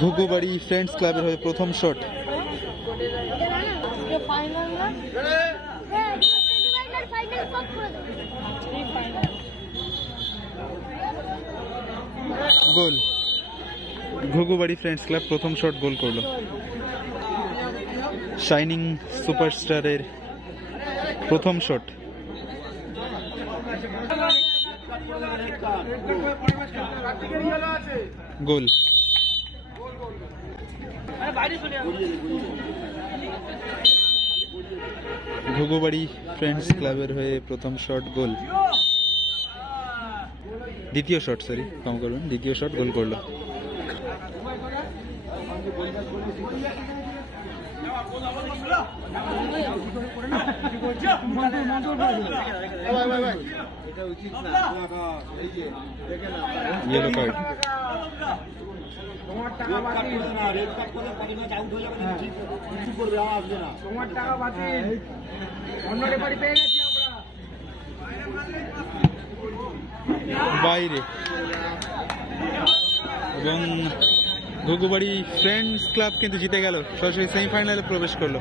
ঘুঘুবাড়ি friends ক্লাবের হয়ে প্রথম শট। গোল। ঘুঘুবাড়ি ফ্রেন্ডস ক্লাব প্রথম শট গোল করলো। শাইনিং সুপারস্টারের প্রথম শট। গোল। ঘুঘুবাড়ি ফ্রেন্ডস ক্লাবের হয়ে প্রথম শট গোল। দ্বিতীয় শট, সরি কম করবেন, দ্বিতীয় শট গোল করলো। Yellow card. তোমার টাকা বাতিল না, রেড কার্ড করে পারি ম্যাচ আউট হয়ে যাবে, কিছু করবে আসবে না, তোমার টাকা বাতিল। অন্য রেফারি পেয়ে গেছি আমরা বাইরে। এবং ঘুঘুবাড়ি ফ্রেন্ডস ক্লাব কিন্তু জিতে গেল, সরাসরি সেমিফাইনালে প্রবেশ করলো।